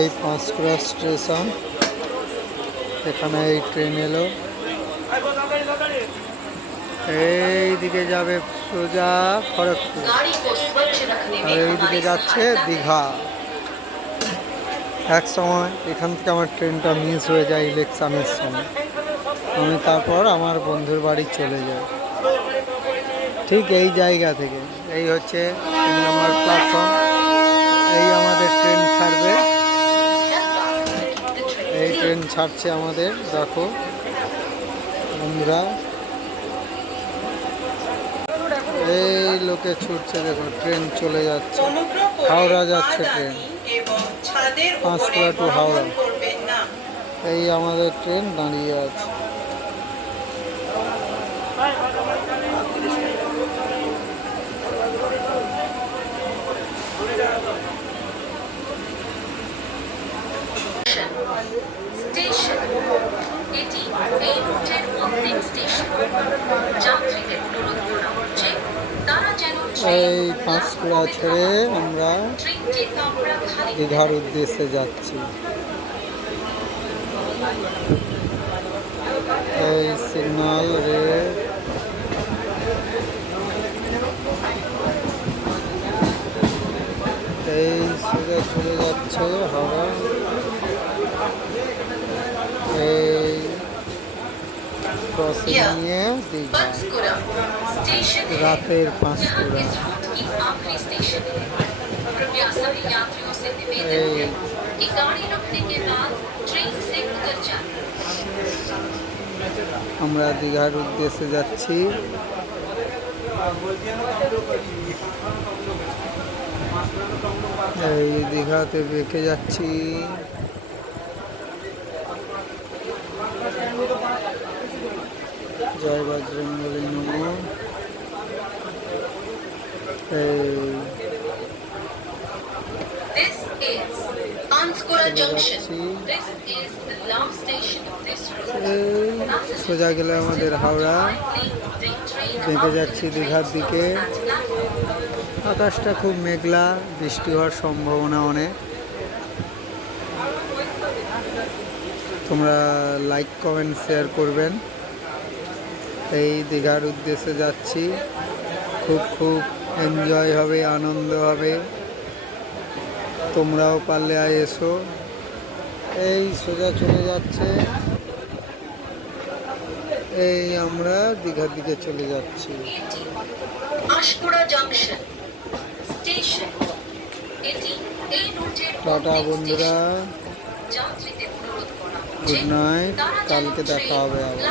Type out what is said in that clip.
এই পাঁশকুড়া স্টেশন, এখানে এই ট্রেন এলো, এইদিকে যাবে সোজা খড়গপুর, আর এইদিকে যাচ্ছে দীঘা। এক সময় এখান থেকে আমার ট্রেনটা মিস হয়ে যায় ইলেকশনের সময়, আমি তারপর আমার বন্ধুর বাড়ি চলে যাই ঠিক এই জায়গা থেকে। এই হচ্ছে 3 নম্বর প্ল্যাটফর্ম, এই আমাদের ট্রেন ছাড়বে, এই ট্রেন ছাড়ছে আমাদের। দেখো বন্ধুরা, এই লোকে ছুটছে, দেখো ট্রেন চলে যাচ্ছে, হাওড়া যাচ্ছে ট্রেন, পাঁশকুড়া টু হাওড়া। এই আমাদের ট্রেন দাঁড়িয়ে আছে। স্টেশন এটি এই রুটের অন্তিম স্টেশন। যাত্রীদের অনুরোধ করা হচ্ছে তারা যেন এই পাঁশকুড়া ছেড়ে আমরা দীঘার উদ্দেশ্যে যাচ্ছি। এই সিগন্যাল রেড, এই সোজা চলে যাচ্ছে হাওড়া। এই ক্রসিং নিয়ে দীঘা, রাতের পাঁশকুড়া। আমরা দীঘার উদ্দেশ্যে যাচ্ছি। এই দীঘাতে বেঁকে যাচ্ছি। জয় বজরঙ্গবলী নমঃ। সোজা গেলে আমাদের হাওড়া, বেঁকে যাচ্ছি দীঘার দিকে। আকাশটা খুব মেঘলা, বৃষ্টি হওয়ার সম্ভাবনা অনেক। তোমরা লাইক কমেন্ট শেয়ার করবেন। এই দীঘার উদ্দেশ্যে যাচ্ছি, খুব এনজয় হবে, আনন্দ হবে। তোমরাও পারলে এসো। এই সোজা চলে যাচ্ছে, এই আমরা দীঘার দিকে চলে যাচ্ছি। টাটা বন্ধুরা, গুড নাইট, কালকে দেখা হবে আবার।